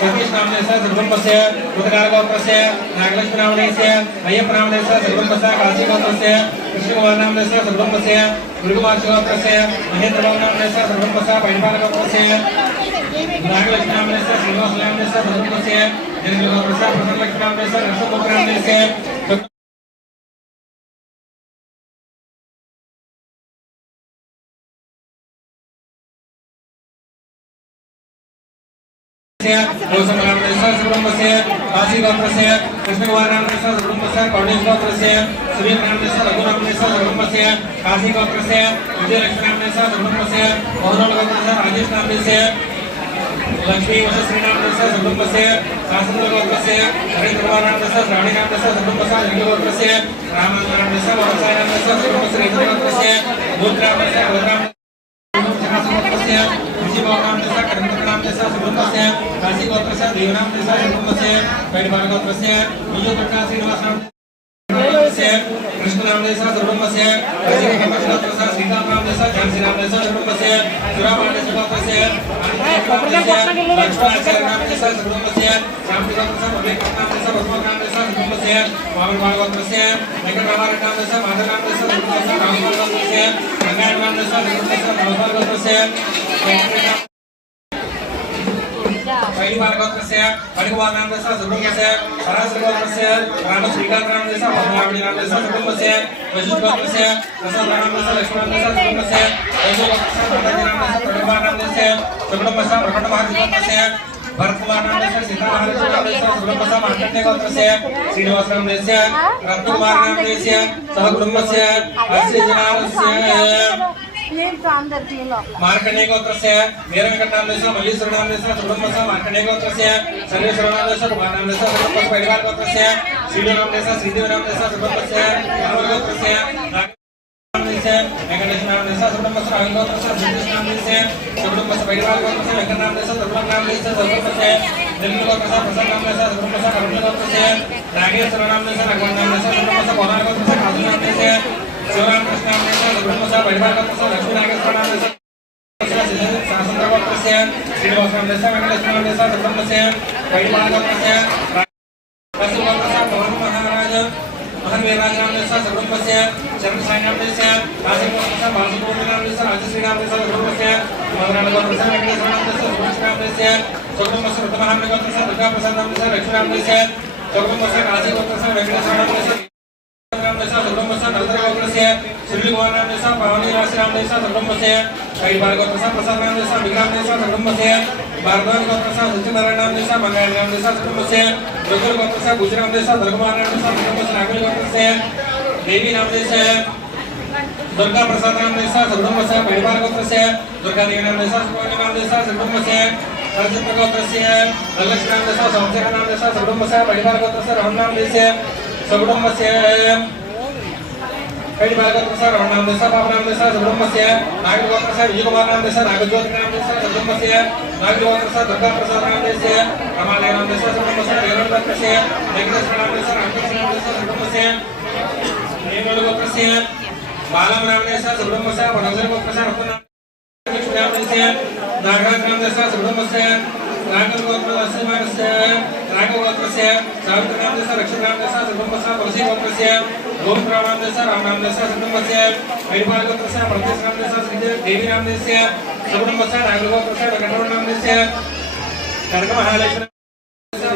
सतीश नामदेश सर्वंपस्य उदकारगोत्रस्य नागलक्ष्मीनामदेशस्य अय्यप्पनामदेशस्य सर्वंपस्य काशीगोत्रस्य कृष्णकुमारनामदेशस्य सर्वंपस्य भृगुमार्चगोत्रस्य महेन्द्रबाबुनामदेशस्य सर्वंपस्य पैणपालगोत्रस्य नागलक्ष्मीनामदेशस्य श्रीनिवासनामदेशस्य सर्वंपस्य जनकगोत्रस्य प्रसन्नलक्ष्मीनामदेशस्य नरसिंहगोत्रनामदेशस्य कुटुम्बस्य काशीगोत्रस्य कृष्णकुमारनामस्य कुटुम्बस्य कौणेशगोत्रस्य सूर्यनामस्य रघुनामस्य कुटुम्बस्य काशीगोत्रस्य विजयलक्ष्मीनामस्य कुटुम्बस्य मोहनगोत्रस्य राजेशनामस्य लक्ष्मी वशश्रीनामस्य कुटुम्बस्य शासनगोत्रस्य हरिकुमारनामस्य श्रावणीनामस्य कुटुम्बस्य लिंगगोत्रस्य रामानन्दनामस्य वरसायनामस्य कुटुम्बस्य रेतगोत्रस्य भूत्रामस्य भद्राम जगत्समस्तस्य ऋषिभवनामस्य कर्मकनामस्य कुटुम्बस्य काशीगोत्रस्य देवनामस्य कुटुम्बस्य वैडभागगोत्रस्य विजयप्रकाश श्रीनिवासनामस्य कृष्णनामस्य कुटुम्बस्य काशीगोत्रस्य श्रीकान्तनामस्य झांसीनामस्य कुटुम्बस्य सुरामानस्य गोत्रस्य लक्ष्मणाचार्यनामस्य कुटुम्बस्य रामगोत्रस्य भवेकनामस्य भस्मनामस्य कुटुम्बस्य वामनभागगोत्रस्य वेंकटरामारनामस्य माधवनामस्य कुटुम्बस्य रामगोत्रस्य रंगायनामस्य कुटुम्बस्य नवभागगोत्रस्य वेंकटराम वैदिवारगोत्रस्य परिकुमारनामस्य सुब्रह्मण्यस्य पराशरगोत्रस्य रामश्रीकान्तनामस्य पद्मावलीनामस्य सुब्रह्मण्यस्य वशिष्ठगोत्रस्य प्रसादनामस्य लक्ष्मणामस्य सुब्रह्मण्यस्य वैशोगोत्रस्य भरतनामस्य प्रकुमारनामस्य सुब्रह्मण्यस्य प्रकटमहर्षिगोत्रस्य भरतकुमारनामस्य सीतामहर्षिगोत्रस्य सुब्रह्मण्यस्य मार्कण्डेयगोत्रस्य श्रीनिवासनामस्य रत्नकुमारनामस्य सहकुटुम्बस्य हर्षिजनामस्य ఏంటో మార్కండే గోత్రస్య వీరవెంకటనామేశ్వర మల్లీశ్వరనామేశ్వర సుబ్రహ్మస్య మార్కండే గోత్రస్య సర్వేశ్వరనామేశ్వర భగవానామేశ్వర సుబ్రహ్మస్య పరివార గోత్రస్య శ్రీదేవనామేశ్వర శ్రీదేవనామేశ్వర సుబ్రహ్మస్య రామర గోత్రస్య వెంకటేశ్వరనామేశ్వర సుబ్రహ్మస్య రావి గోత్రస్య శ్రీదేవనామేశ్వర సుబ్రహ్మస్య పరివార గోత్రస్య వెంకటనామేశ్వర సుబ్రహ్మనామేశ్వర సుబ్రహ్మస్య దిల్లు గోత్రస్య ప్రసన్ననామేశ్వర సుబ్రహ్మస్య కరుణ గోత్రస్య నాగేశ్వరనామేశ్వర రఘువనామేశ్వర సుబ్రహ్మస్య కోనార గోత్రస్య కాదు నామేశ్వర శివరామకృష్ణ రుద్రమస పరిమాణకర్మస లక్ష్మీనాగేశ్వరనాథ శాసనకర్మస్య శ్రీనివాసనాథ వెంకటేశ్వరనాథ రుద్రమస్య పరిమాణకర్మస్య రాజశివకర్మస పవన్ మహారాజ మహన్వీరాజనాథ సర్వంపస్య చంద్రసాయినాథ రాజశివకర్మస బాలసుబ్రహ్మణ్యనాథ రాజశ్రీనాథ సర్వంపస్య మధురానగర్మస వెంకటేశ్వరనాథ సుభాష్నాథ సుబ్రహ్మస్య రుద్రమహానగర్మస దుర్గాప్రసాదనాథ లక్ష్మీనాథ సుబ్రహ్మస్య రాజీవకర్మస వెంకటేశ్వరనాథ దేశా సబ్రహ్మ దేశా నరతరావుకుల సేయ సురులి గోవనాం దేశా పవని రాశిరాం దేశా సబ్రహ్మ సేయ కైడి భార్గవ ప్రసాద్ ప్రసాద్ రామ్ దేశా విగ్రామ్ దేశా సబ్రహ్మ సేయ భార్గవ గౌ ప్రసాద్ సత్యనారాయణ రామ్ దేశా మంగళ రామ్ దేశా సబ్రహ్మ సేయ రఘుల గౌ ప్రసాద్ గుజరాం దేశా ధర్మవాన్ రామ్ దేశా సబ్రహ్మ సేయ రాఘుల గౌ ప్రసాద్ సేయ దేవి రామ్ దేశా दुर्गा प्रसाद नाम देशा सब्रह्म से परिवार गोत्र से दुर्गा देवी नाम देशा सुब्रह्मण्य नाम देशा सब्रह्म से सरस्वती गोत्र से लक्ष्मी नाम देशा सौंसे नाम देशा सब्रह्म से परिवार गोत्र से राम नाम देशे सब्रह्म से कई भागवत रमण नाम देशा बाबू नाम देशा सुब्रह्मण्य नागवत से विजय कुमार नाम देशा नागज्योति नाम सुब्रह्मण्य नागवत से दुर्गा प्रसाद नाम देशा रमालय नाम देशा सुब्रह्मण्य वीरण दत्त से वेंकटेश्वर नाम देशा रामकृष्ण नाम देशा सुब्रह्मण्य नेमल गोत्र से बालम नाम देशा सुब्रह्मण्य वनजर गोत्र से रत्न नाम देशा नागराज नाम असीमानस्य गोत्रस्य नाम नाम देशा सुब्रह्मण्य तुलसी गोत्रस्य गोत्र नाम देशा राम नाम देशा सुब्रह्मण्य वैरपाल गोत्रस्य प्रत्यक्ष नाम सर श्री देवी नाम देशा सुब्रह्मण्य नागल गोत्रस्य वेंकटरमण नाम देशा कनक महालक्ष्मी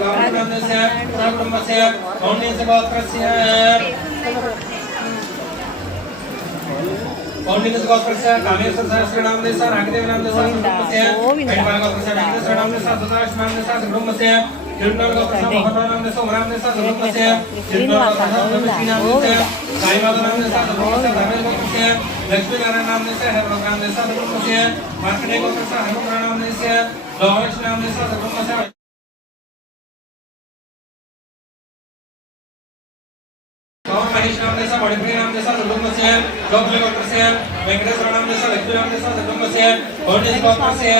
बाबू नाम देशा सुब्रह्मण्य पौण्य गोत्रस्य पौंडिकस गोत्रस्य कामेश्वर सहस्र नाम देशा नागदेव नाम देशा सुब्रह्मण्य वैरपाल गोत्रस्य वेंकटेश्वर नाम देशा सुदाश नाम देशा सुब्रह्मण्य तिरुनाल गोत्रस्य मोहन नाम देशा उमराम देशा सुब्रह्मण्य तिरुनाल गोत्रस्य लक्ष्मी नाम देशा साई बाबा नाम देशा सुब्रह्मण्य धर्मेश गोत्रस्य लक्ष्मी नारायण नाम देशा हरमोहन नाम देशा सुब्रह्मण्य मार्कंडेय गोत्रस्य हनुमान नाम देशा लोहलक्ष्मी नाम देशा सुब्रह्मण्य पवन महेश नाम देशा मणिपुरी नाम देशा सुब्रह्मण्य गोकुल गोत्रस्य वेंकटेश्वर नाम देशा लक्ष्मी नाम देशा सुब्रह्मण्य पौंडिक गोत्रस्य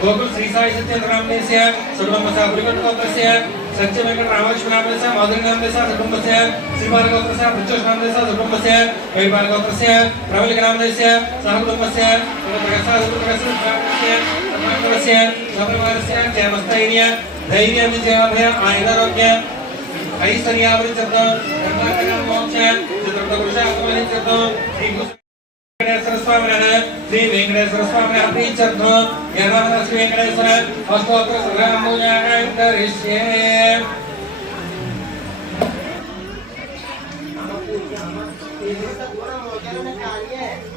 गोकुल श्री साई सत्येंद्र नामनेस्य सुब्रह्मण्य पुलिकटोत्रस्य सत्य वेंकट रामलक्ष्मण नामनेस्य माधुरी नामनेस्य सुब्रह्मण्य श्रीपाल गोत्रस्य प्रत्युष नामनेस्य सुब्रह्मण्य वैपाल गोत्रस्य प्रवलिक नामनेस्य सहकुटुम्बस्य प्रकाशस्य नामनेस्य सपरिवारस्य जयमस्तैर्य धैर्य विजयाभय आयुरारोग्य काही सरी आवृत करतात कर्नाटक मोक्षण चित्रपटपुरुष आत्मनित करतात श्री वेंकटेश्वर स्वामी श्री वेंकटेश्वर स्वामी अपनी चरण यनामन श्री वेंकटेश्वर अस्तोत्र सर्वमूल्यानं करिष्ये कार्य है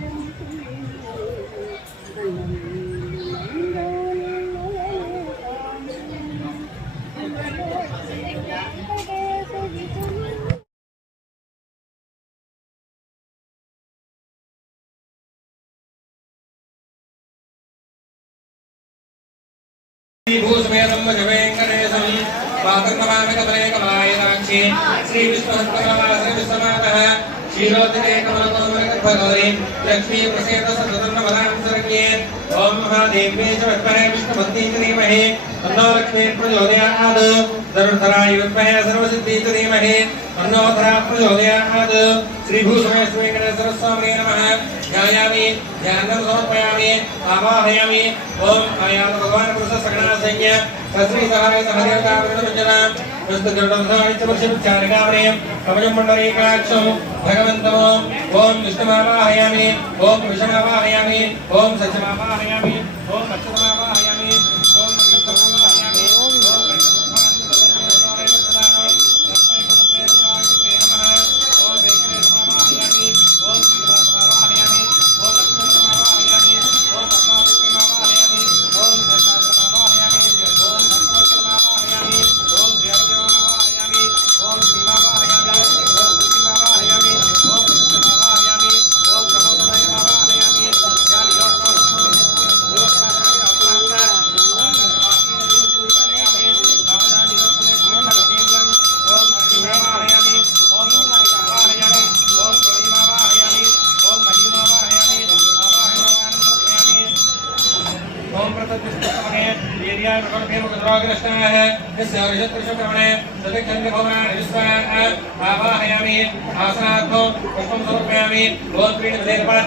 धीमहि तन्नो लक्ष्मी प्रचोदयात् धनुर्धराय विद्महे सर्वसिद्धि धीमहि तन्नो धरा प्रचोदयात् श्रीभूषणे श्रीवेङ्कटेश्वर स्वामिने नमः ध्यायामि ध्यानं समर्पयामि आवाहयामि ॐ आयात भगवान् पुरुष सगणासंज्ञ सश्री सहाय सहदेवता वृन्दमञ्जना वस्तु जडोधारितपुरुषविचारिकावरे कवचं मण्डलीकाक्षं भगवन्तमो ॐ विष्णुमावाहयामि ॐ विषमावाहयामि ॐ सत्यमावाहयामि ॐ नक्षत्रमावाहयामि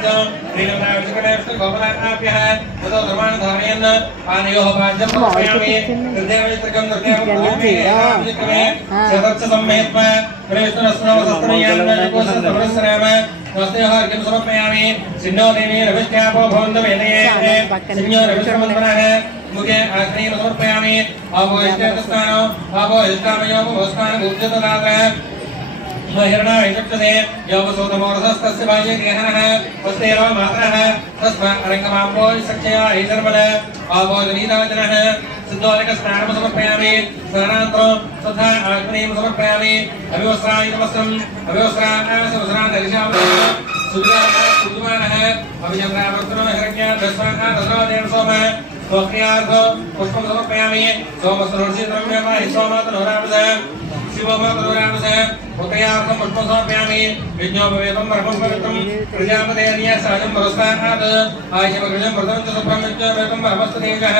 त्रीणमनाय विष्णुकटे गोपनाभ्यः ततो धर्मान् धारयन् पानयोः पाद्यं समर्पयामि हृदयवित्रकं हृदयविक्रमे शतच्च सम्मेत्म कृष्णस्नवसस्त्रयान्नकोशस्तमरस्राम नमस्ते हर्किं समर्पयामि सिन्नो देवी रविष्ट्यापो भवन्त वेदये सिन्यो रविश्रमन्वनः मुखे आग्नेयं समर्पयामि आपो इष्टस्थानो आपो इष्टामयोपभोस्तानं उद्यतदातः महिरणा विचक्षते योपसोतमोरसस्तस्य भाजे गृहणः वस्तेव मातरः तस्मा अरङ्गमाम्बो सक्षया हिधर्मल आपो जनीताजनः सिद्धोदकस्नानं समर्पयामि स्नानान्तरं तथा आग्नेयं समर्पयामि अभिवस्त्राय नमस्तं अभिवस्त्राय सहस्रान्तरिषामः सुविधाः अभिजम्रावर्तनो हिरण्या दस्माः दशरादेव सोमः स्वक्रियार्थो पुष्पं समर्पयामि सोमस्तनोर्षिद्रव्यमाहि सोमातनोरामसः शिवमातनोरामसः पुत्रयार्थं पुष्पं समर्पयामि यज्ञोपवेदं परमं पवित्रं प्रजापतेर्य सहजं पुरस्तात् आयशमकृजं व्रतं च सुब्रह्मण्यवेदं परमस्तदेशः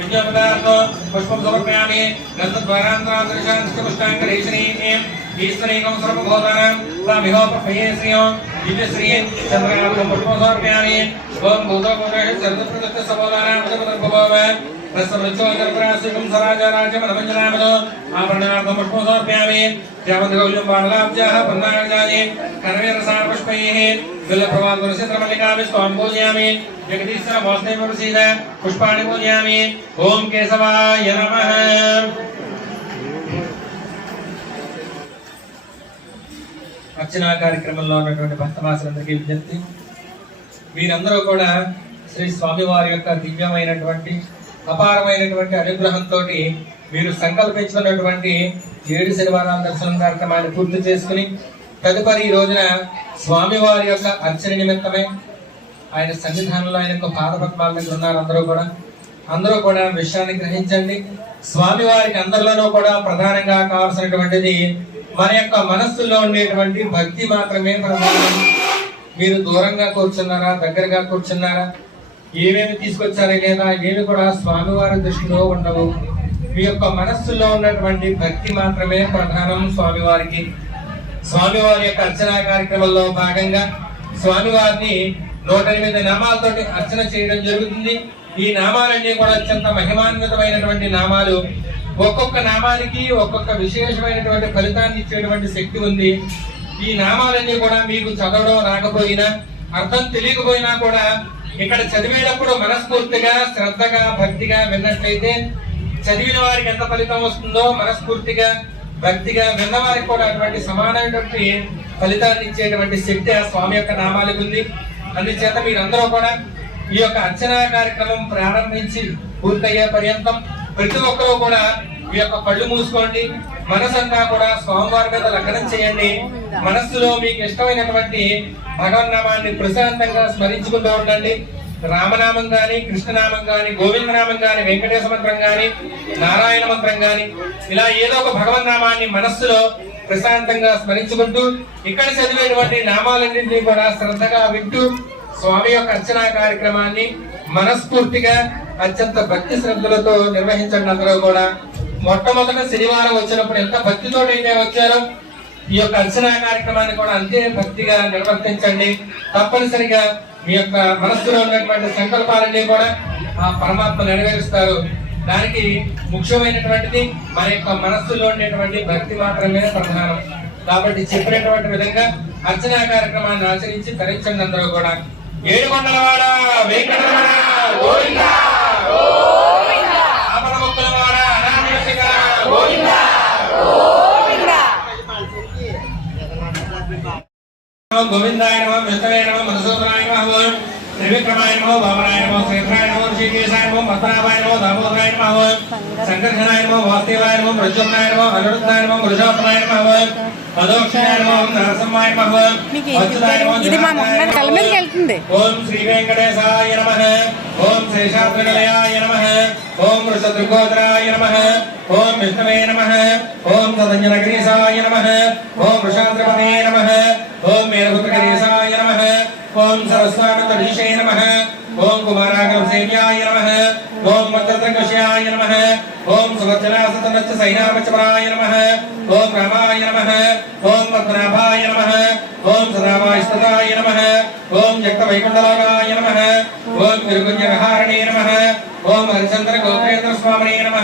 यज्ञोपदार्थो पुष्पं समर्पयामि गन्धद्वारान्तरान्तरिषान्तश्च पुष्टाङ्गरेशनीः ईश्वरीकं सर्वभूतानां तामिहोपफये श्रियो दिव्यश्रिये चन्द्रार्थं पुष्पं समर्पयामि ओम भूतो भूतेः चरदप्रदत्त ప్రసమృత్యోగర్పణాసికం సరాజరాజ్యం అనవంజనామతో ఆభరణార్థం పుష్పం సమర్పయామి త్యావంతగౌల్యం బాణలాబ్జాః పన్నాగజాని కరవేరసారపుష్పైః బిల్లప్రవాన్ తులసిత్రమల్లికామి స్వామి పూజయామి జగదీశ్వర వాసుదేవ ప్రసీద పుష్పాణి పూజయామి ఓం కేశవాయ నమః. అర్చనా కార్యక్రమంలో ఉన్నటువంటి భక్తవాసులందరికీ విజ్ఞప్తి. మీరందరూ కూడా శ్రీ స్వామివారి యొక్క దివ్యమైనటువంటి అపారమైనటువంటి అనుగ్రహంతో మీరు సంకల్పించుకున్నటువంటి ఏడు శనివారాల దర్శనం కార్యక్రమాన్ని పూర్తి చేసుకుని తదుపరి ఈ రోజున స్వామివారి యొక్క అర్చన నిమిత్తమే ఆయన సన్నిధానంలో ఆయన యొక్క పాదపద్మాల దగ్గర ఉన్నారు అందరూ కూడా. అందరూ కూడా విషయాన్ని గ్రహించండి. స్వామి వారికి అందరిలోనూ కూడా ప్రధానంగా కావాల్సినటువంటిది మన యొక్క మనస్సులో ఉండేటువంటి భక్తి మాత్రమే ప్రధానం. మీరు దూరంగా కూర్చున్నారా దగ్గరగా కూర్చున్నారా? ఏమేమి తీసుకొచ్చారో లేదా? ఏమి కూడా స్వామివారి దృష్టిలో ఉండవు. మీ యొక్క మనస్సులో ఉన్నటువంటి భక్తి మాత్రమే ప్రధానం స్వామివారికి. స్వామివారి యొక్క అర్చనా కార్యక్రమంలో భాగంగా స్వామివారిని నూట ఎనిమిది నామాలతోటి అర్చన చేయడం జరుగుతుంది. ఈ నామాలన్నీ కూడా అత్యంత మహిమాన్వితమైనటువంటి నామాలు. ఒక్కొక్క నామానికి ఒక్కొక్క విశేషమైనటువంటి ఫలితాన్ని ఇచ్చేటువంటి శక్తి ఉంది. ఈ నామాలన్నీ కూడా మీకు చదవడం రాకపోయినా అర్థం తెలియకపోయినా కూడా ఇక్కడ చదివేటప్పుడు మనస్ఫూర్తిగా శ్రద్ధగా భక్తిగా విన్నట్లయితే చదివిన వారికి ఎంత ఫలితం వస్తుందో మనస్ఫూర్తిగా భక్తిగా విన్నవారికి కూడా అటువంటి సమానమైనటువంటి ఫలితాన్ని ఇచ్చేటువంటి శక్తి ఆ స్వామి యొక్క నామాలకు ఉంది. అందుచేత మీరందరూ కూడా ఈ యొక్క అర్చనా కార్యక్రమం ప్రారంభించి పూర్తయ్యే పర్యంతం ప్రతి ఒక్కరూ కూడా ఈ యొక్క కళ్ళు మూసుకోండి. మనసంతా కూడా స్వామివారి మీద లగ్నం చేయండి. మనస్సులో మీకు ఇష్టమైనటువంటి భగవన్నామాన్ని ప్రశాంతంగా స్మరించుకుంటూ ఉండండి. రామనామం గాని కృష్ణనామం గాని గోవిందనామం గాని వెంకటేశ మంత్రం గాని నారాయణ మంత్రం గాని ఇలా ఏదో ఒక భగవన్నామాన్ని మనస్సులో ప్రశాంతంగా స్మరించుకుంటూ ఇక్కడ చదివేటువంటి నామాలన్నింటినీ కూడా శ్రద్ధగా వింటూ స్వామి యొక్క అర్చనా కార్యక్రమాన్ని మనస్ఫూర్తిగా అత్యంత భక్తి శ్రద్ధలతో నిర్వహించడం అందరూ కూడా. మొట్టమొదట శనివారం వచ్చినప్పుడు ఎంత భక్తితో అయితే వచ్చారో ఈ యొక్క అంచనా కార్యక్రమాన్ని కూడా అంతే భక్తిగా నిర్వర్తించండి. తప్పనిసరిగా మీ యొక్క మనస్సులో ఉన్నటువంటి సంకల్పాలన్నీ కూడా ఆ పరమాత్మ నెరవేరుస్తారు. దానికి ముఖ్యమైనటువంటిది మన యొక్క మనస్సులో ఉండేటువంటి భక్తి మాత్రమే ప్రధానం. కాబట్టి చెప్పినటువంటి విధంగా అర్చనా కార్యక్రమాన్ని ఆచరించి తరించండి అందరూ కూడా. ఏడు వెంకటరమణ గోవింద ఆపద ముక్కులవాడ అనాథ గోవింద నమో గోవిందాయ నమ విష్ణవే నమ మధుసూదనాయ నమ త్రివిక్రమాయ నమో వామనాయ నమో శ్రీధరాయ నమో ఋషికేశాయ నమో పద్మనాభాయ నమో దామోదరాయ నమో సంకర్షణాయ నమో వాసుదేవాయ నమో ప్రద్యుమ్నాయ నమో అనిరుద్ధాయ నమో వృషోత్తమాయ నమో పదోక్షాయ నమో నరసింహాయ నమో అచ్యుతాయ నమో ఇది మా మొహం కళ్ళ మీదకి వెళ్తుంది. ఓం శ్రీ వెంకటేశాయ నమ. ఓం శేషాద్రినిలయాయ నమ. ఓం వృషదృగోదరాయ నమ. ఓం విష్ణవే నమ. ఓం తదంజనగిరీశాయ నమ. ఓం వృషాద్రిపతే నమ. ఓం ओम सरस्वानतधीशय नमः। ओम कुमाराग्रसेव्याय नमः। ओम मद्रत्रकषयाय नमः। ओम सुभद्रासतनच्च सैनापचपराय नमः। ओम रामाय नमः। ओम पद्मनाभाय नमः। ओम सदावास्तताय नमः। ओम जगतवैकुण्ठलागाय नमः। ఓం జక్త విహారణే నమ ఓం హరిచంద్ర గోపేంద్ర స్వామినే నమ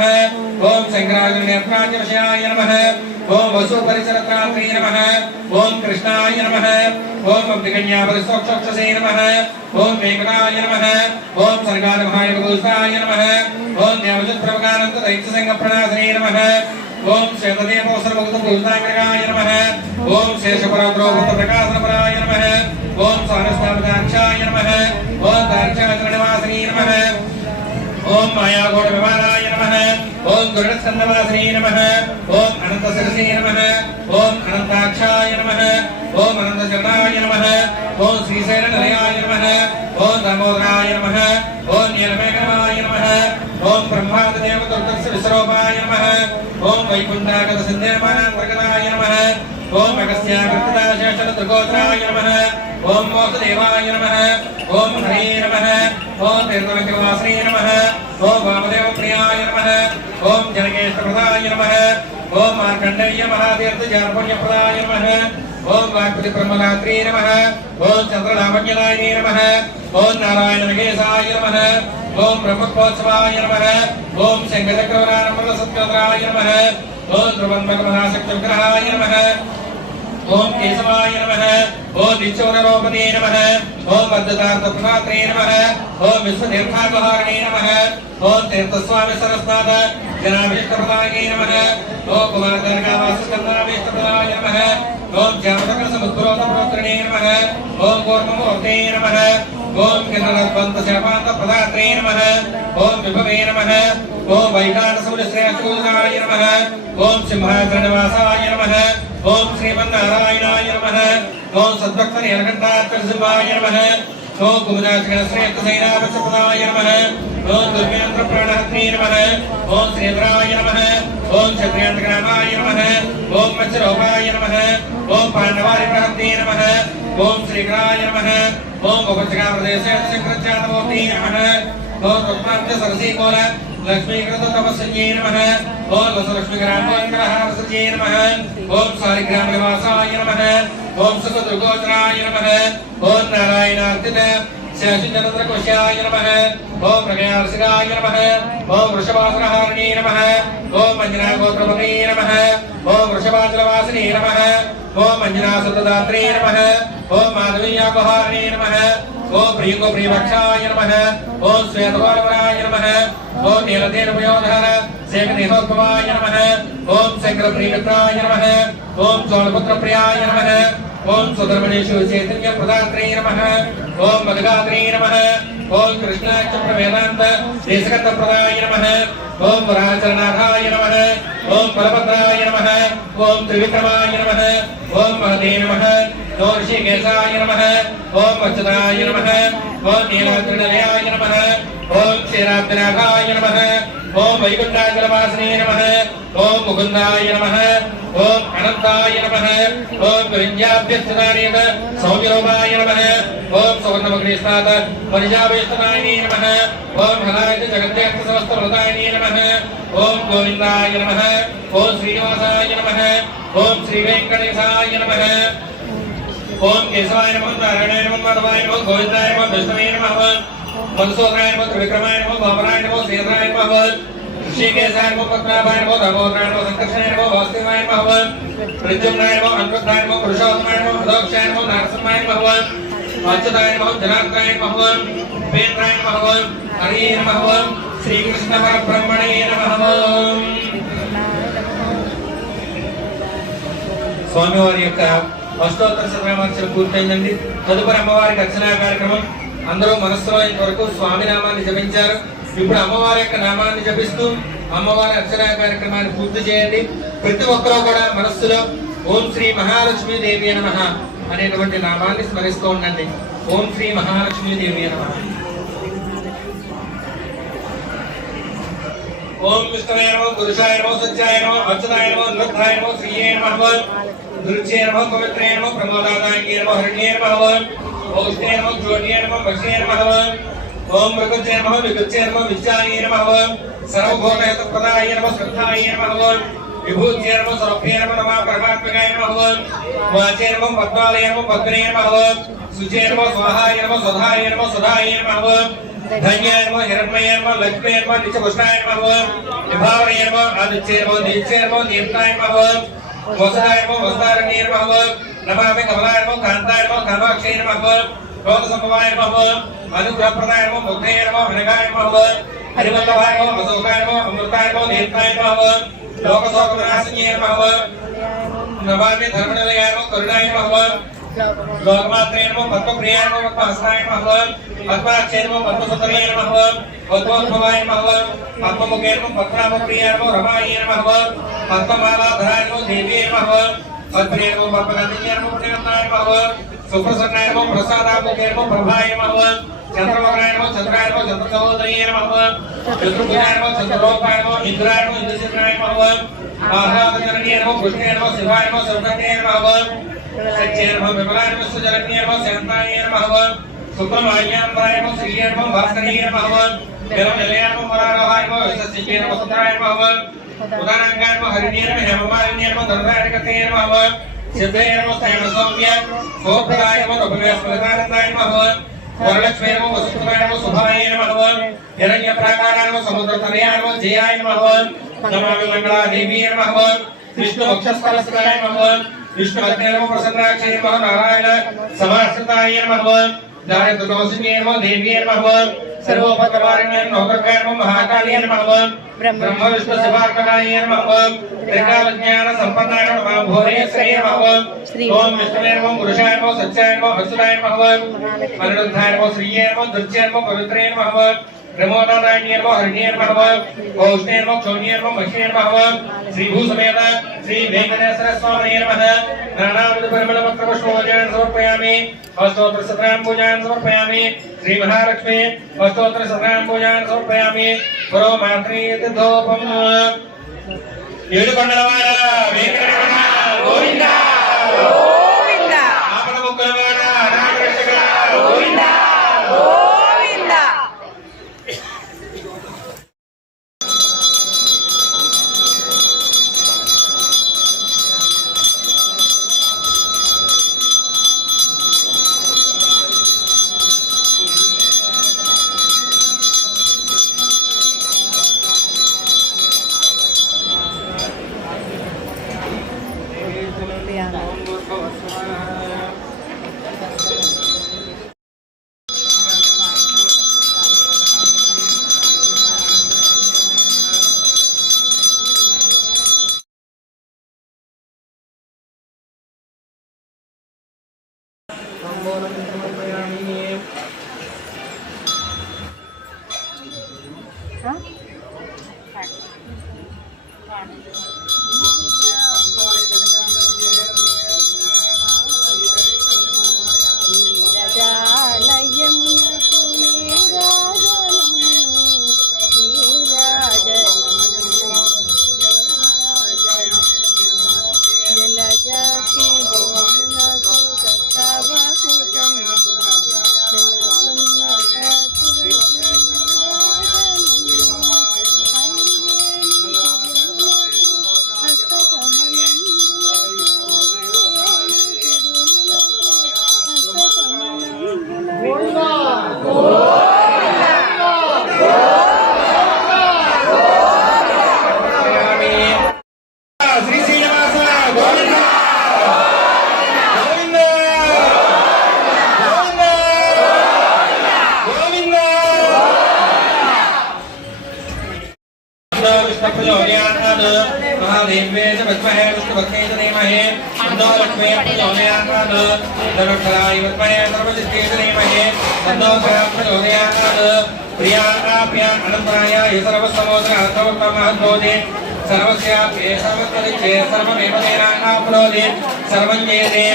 ఓం శంకరాచార్య నమ ఓం వసు పరిసరత్రాత్రే నమ ఓం కృష్ణాయ నమ ఓం అబ్దికన్యా పరిసోక్షోక్షసే నమ ఓం వేంకటాయ నమ ఓం సర్గాదమహాయ భూషాయ నమ ఓం దేవజత్ ప్రవగానంద దైత్య సంగ ప్రణాశనే నమ ఓం శ్వేతదేవోసరముక్త పూజాగ్రగాయ నమ ఓం శేషపరాద్రోభూత ప్రకాశనపరాయ నమ ఓం సారస్వామదాక్షాయ నమ ஓம் தர்ஷகணவாசனே நம ஓம் மாயாகோட விமானாய நம ஓம் குருடஸ்கந்தவாசனே நம ஓம் அனந்த சரசே நம ஓம் அனந்தாட்சாய நம ஓம் அனந்த சரணாய நம ஓம் ஸ்ரீசேன நிலையாய நம ஓம் தமோதராய நம ஓம் நிலமேகனாய நம ஓம் பிரம்மாத தேவ துர்கஸ்ய விஸ்வரூபாய ஓம் வைகுண்டாகத சிந்தேமான பிரகதாய ॐ मकस्य कृतदाशेषत्रगोत्राय नमः ॐ मोक्षदेवाय नमः ॐ हरे नमः ॐ तीर्थविक्रवासिने नमः ॐ वामदेवप्रियाय नमः ॐ जनकेशप्रदाय नमः ॐ मार्कण्डेय महातीर्थजार्पण्यप्रदाय नमः ॐ वाक्पतिप्रमलात्रे नमः ॐ चन्द्रलावण्यदायिने नमः ॐ नारायणनगेशाय नमः ॐ ब्रह्मकोत्सवाय नमः ॐ शङ्खचक्रवरानमृतसत्कर्ताय नमः ओम त्रिवन्मक महाशक्ति विग्रहाय नमः। ओम केशवाय नमः। ओम निचोररोपणे नमः। ओम अर्धदार्थप्रदात्रे नमः। ओम विश्वनिर्भागहारिणे नमः। ओम तीर्थस्वामि सरस्नाथ जनाभिष्टप्रदाये नमः। ओम कुमारदर्गावासकर्णाभिष्टप्रदाय नमः। ओम जामकसमुद्रोतप्रोत्रिणे नमः। ओम कूर्ममूर्ते नमः। ஓம் கிரணத்வந்த சேபாந்த பதாத்ரே நம ஓம் விபவே நம ஓம் வைகாடசமுலஸ்ரேஷ்டோதாய நம ஓம் சிம்ஹாசனவாசாய நம ஓம் ஸ்ரீமன்னாராயணாய நம ஓம் சத்பக்த நீலகண்டாத்மசிம்ஹாய நம ஓம் குமுதாசிரேஷ்டசைனாபச்சபதாய நம ஓம் துர்வேந்திர பிராணஹத்ரே நம ஓம் ஸ்ரீதராய நம ஓம் சத்ரேந்திரநாமாய நம ஓம் மச்சரோபாய நம ஓம் பாண்டவாரி பிராப்தே நம ఓం శ్రీకరాయ నమ. ఓం శ్రీకరాయ నమః. ఓం నమ శంకరచాతమూర్తి నమః ఓం పద్మార్జ సరసీకోల లక్ష్మీకృత తపస్సంజే నమ. ఓం వసలక్ష్మీగ్రామోంకరహారసంజే నమ. ఓం సారిగ్రామ నివాసాయ నమ. ఓం సుఖదుర్గోచరాయ నమ. ఓం నారాయణార్తిత शशिचंद्रकोशाय नमः ओम प्रज्ञार्सिकाय नमः ओम वृषभासुरहारिणे नमः ओम मञ्जनागोत्रमणे नमः ओम वृषभाचलवासिने नमः ओम मञ्जनासुतदात्रे नमः ओम माधवीयापहारिणे नमः ओम प्रियुगो नमः ओम श्वेतपालवराय नमः ओम नीलतेनपयोधर शेखदेहोद्भवाय नमः ओम शंकरप्रियमित्राय नमः ओम चोलपुत्रप्रियाय नमः ओम सुब्रमण्येशु चेतन्य प्रदात्रे नमः ओम मधुगात्रे नमः ओम कृष्णाक्षप्र वेदांत देशकत प्रदाय नमः ओम वराचरणाधाय नमः ओम परपत्राय नमः ओम त्रिविक्रमाय नमः ओम महदे नमः ओम ऋषिकेशाय नमः ओम वचनाय नमः ओम नीलाचरणाय नमः ओम क्षीराब्दनाथाय नमः ओम वैकुंठाग्रवासने नमः ओम मुकुंदाय नमः ओम अनंताय नमः ओम विंध्याभ्यस्तनाय सौम्यरूपाय नमः ओम सुवर्णमग्रेस्ताद परिजावेस्तनाय नमः ओम हलायत जगत्यक्त समस्त व्रताय नमः ओम गोविंदाय नमः ओम श्रीनिवासाय नमः ओम श्री वेंकटेशाय नमः ओम केशवाय नमः, नारायणाय नमः, माधवाय नमः गोविंदाय नमः, विष्णुवे नमः मनसोदराय नमः त्रिविक्रमाय नमः वामनाय नमः सेनाय नमः भव श्रीकेशाय नमः पद्मनाभाय नमः दामोदराय नमः संकर्षणाय नमः वासुदेवाय नमः भव प्रद्युम्नाय नमः अनुरुद्धाय नमः पुरुषोत्तमाय नमः हृदक्षाय नमः नारसिंहाय नमः भव अच्युताय नमः जनार्दनाय नमः भव वेन्द्राय नमः भव हरिये नमः भव श्रीकृष्ण परब्रह्मणे नमः भव స్వామివారి యొక్క అష్టోత్తర శతనామార్చన పూర్తయిందండి తదుపరి అమ్మవారికి అర్చనా కార్యక్రమం అందరూ మనస్సులో ఇంతవరకు స్వామి నామాన్ని జపించారు. ఇప్పుడు అమ్మవారి యొక్క నామాన్ని జపిస్తూ అమ్మవారి అర్చన కార్యక్రమాన్ని పూర్తి చేయండి. ప్రతి ఒక్కరూ కూడా మనస్సులో ఓం శ్రీ మహాలక్ష్మీ దేవి నమ అనేటువంటి నామాన్ని స్మరిస్తూ ఉండండి. ఓం శ్రీ మహాలక్ష్మీ దేవి నమ. ఓం విష్ణవే నమో పురుషాయ నమో సత్యాయ నమో అచ్యుతాయ నమో నిరుద్ధాయ నమో శ్రీయే భగవన్ నమో పవిత్రే నమో ప్రమోదాదాయ నమో హరిణ్యే ఓష్ణే నమో జ్యోతియే నమో భక్ష్యే నమః ఓం మృగజయ నమో విగజయ నమో విద్యాయ నమః సర్వభూతహిత ప్రదాయ నమో శ్రద్ధాయ నమః విభూత్యే నమో సౌభ్యే నమో నమః పరమాత్మకాయ నమః వాచే నమో పద్మాలయ నమో పద్మనే నమః సుచే నమో స్వాహాయ నమో సుధాయ నమో సుధాయ నమః ధన్యాయ నమో హిరణ్మయ లక్ష్మీ విభావనయ దీప్తాయ నమామి కమలాయ నమో కాంతాయ నమో కామాక్షయ నమో క్రోధ సంభవాయ నమో అనుగ్రహప్రదాయ నమో ముగ్ధయ నమో అనగాయ నమో హరివల్లభాయ నమో అశోకాయ నమో అమృతాయ నమో దీప్తాయ నమో లోకశోక వినాశన్య నమో నమామి ధర్మనిలయాయ నమో కరుణాయ నమో లోకమాత్రే నమో పద్మప్రియాయ నమో పద్మహస్తాయ నమో పద్మాక్షయ నమో పద్మసుందరాయ నమో పద్మోద్భవాయ నమో పద్మముఖే నమో పద్మనాభప్రియాయ నమో రమాయ నమో పద్మమాలాధరాయ నమో దేవ్యే నమో పద్మే నమో పద్మనందిన్యాయ నమో పుణ్యనందాయ నమో సుప్రసన్నాయ నమో ప్రసాదాముఖే నమో ప్రభాయ నమో చంద్రమోహనాయ నమో చంద్రాయ నమో చంద్రసహోదరీయ నమో చంద్రభుజాయ నమో చంద్రలోకాయ నమో ఇంద్రాయ నమో गरम जलयाम मरारहायम ससिकेन वसुधायम भव उदारंगायम हरिणीयम हेममालिनीयम गंधारिकतेन भव सिद्धयम सैम सौम्य सोभदायम उपवेशपदानंदायम भव वरलक्ष्मीयम वसुधायम सुभायम भव हिरण्य प्राकारायम समुद्र तनयायम जयायम भव नमामि मंगला देवीयम भव विष्णु वक्षस्थलस्थायम भव विष्णु अज्ञानम प्रसन्नाक्षयम भव नारायण समाश्रितायम भव दारे तुलसी नमो देवी नमः भव सर्वोपकरवारिणे नौकरकाय नमः महाकाली नमः भव ब्रह्म विष्णु सिवार शिवार्कनाय नमः भव त्रिकाल ज्ञान संपन्नाय भोरे भोरेश्वरी नमः भव ओम विष्णुवे नमः पुरुषाय नमः सच्चाय नमः हसुराय नमः भव मरणधाय नमः श्री नमः दुर्जय नमः पवित्रे नमः भव ब्रह्मोदानायण नमः हरिणे नमः भव ओष्णे नमः क्षोणे नमः मक्षणे नमः भव श्री भूसमेत श्री वेंकटेश्वर स्वामी नमः नानाविध परिमल पत्र पुष्पोजन सर्व समर्पयामि अष्टोत्तर शतनाम पूजान समर्पयामि श्री महालक्ष्मी अष्टोत्तर शतनाम पूजान समर्पयामि पुरो मात्रे धूपम ఏడుకొండలవాడ వెంకటరమణ గోవింద గోవింద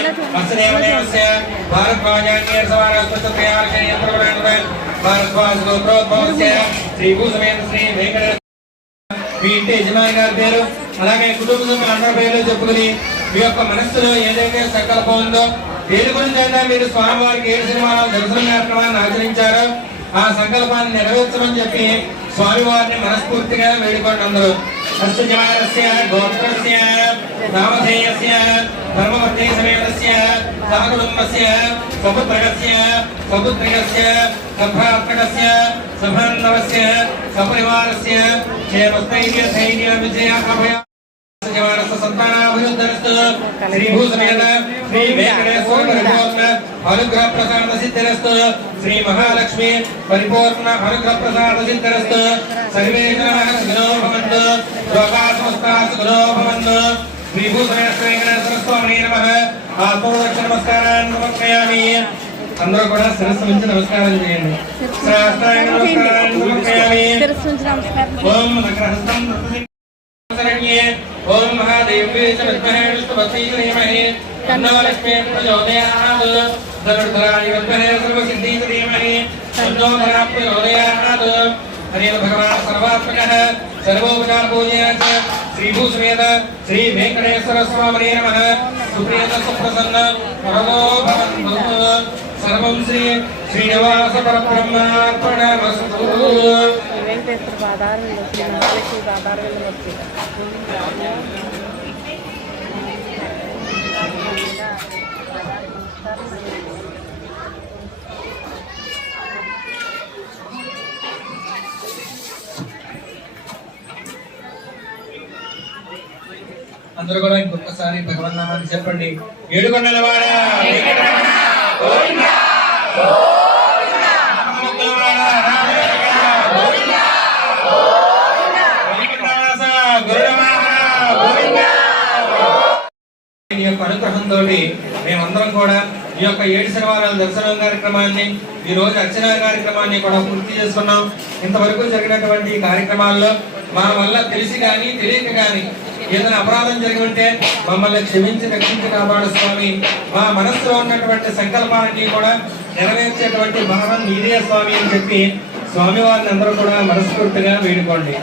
येते अस्य देवदेवस्य भारद्वाजान्ये सवारस्पृष्टत्रयार्षयन्त्रवराणुर भारद्वाजगोत्रोद्भवस्य శ్రీభూసమేత శ్రీ వెంకట మీ ఇంటి యజమాని గారి పేరు అలాగే కుటుంబ సభ్యులందరి పేర్లు చెప్పుకుని మీ యొక్క మనస్సులో ఏదైతే సంకల్పం ఉందో దేని గురించి అయితే మీరు స్వామివారికి ఏడు సినిమాలు దర్శనం కార్యక్రమాన్ని ఆచరించారో ఆ సంకల్పాన్ని నెరవేర్చమని చెప్పి స్వామివారిని మనస్ఫూర్తిగా వేడుకోండి అందరూ అస్యజమానస్య గోత్రస్య నామధేయస్య ధర్మవర్తే సమేతస్య సహకుటుంబస్య స్వపుత్రకస్య స్వపుత్రికస్య సభ్రాత్మకస్య సభాన్నవస్య సపరివారస్య క్షేమస్థైర్య ధైర్య విజయ అభయ జవానస్య సంతానాభివృద్ధరస్తు శ్రీభూషణేన శ్రీ వెంకటేశ్వర పరిపూర్ణ అనుగ్రహ ప్రసాద సిద్ధిరస్తు శ్రీ మహాలక్ష్మి పరిపూర్ణ అనుగ్రహ ప్రసాద సిద్ధిరస్తు సర్వే జనాః సుఖినో భవంతు లోకాः సమస్తాः సుఖినో భవంతు శ్రీభూషణేన శ్రీ వెంకటేశ్వర స్వామినే నమః ఆత్మోదక్ష నమస్కారాన్ని సమర్పయామి అందరూ కూడా శిరస్సు నుంచి నమస్కారం చేయండి శాస్త్రాంగ నమస్కారాన్ని సమర్పయామి శిరస్సు నుంచి నమస్కారం ఓం నగ్రహస్థం శరణ్యే ఓం మహాదేవ్యే చ విద్మహే విష్ణుపత్యై చ ధీమహి తన్నో లక్ష్మీ ప్రచోదయాత్ ధనుర్ధరాయ విద్మహే సర్వసిద్ధై చ ధీమహి తన్నో ధరా ప్రచోదయాత్ హరియ భగవాన్ సర్వాత్మకః సర్వోపచార పూజయ చ శ్రీభూషమేత శ్రీ వెంకటేశ్వర స్వామినే నమః సుప్రియత సుప్రసన్న వెంకటేశ్వర బాధారం వచ్చి మహాలక్ష్మి బాధారం వచ్చి అందరూ కూడా ఇంకొకసారి భగవన్నామాన్ని చెప్పండి. ఏడుకొండలవాడ గోవిందా. అనుగ్రహంతో మేమందరం కూడా ఈ యొక్క ఏడు శనివారాల దర్శనం కార్యక్రమాన్ని ఈ రోజు అర్చన కార్యక్రమాన్ని కూడా పూర్తి చేసుకున్నాం. ఇంతవరకు జరిగినటువంటి కార్యక్రమాల్లో మా వల్ల తెలిసి కానీ తెలియక కానీ ఏదైనా అపరాధం జరిగి ఉంటే మమ్మల్ని క్షమించి రక్షించి కాపాడు స్వామి. మా మనస్సులో ఉన్నటువంటి సంకల్పాలన్నీ కూడా నెరవేర్చేటువంటి భావం నీదే స్వామి అని చెప్పి స్వామివారిని అందరూ కూడా మనస్ఫూర్తిగా వేడుకోండి.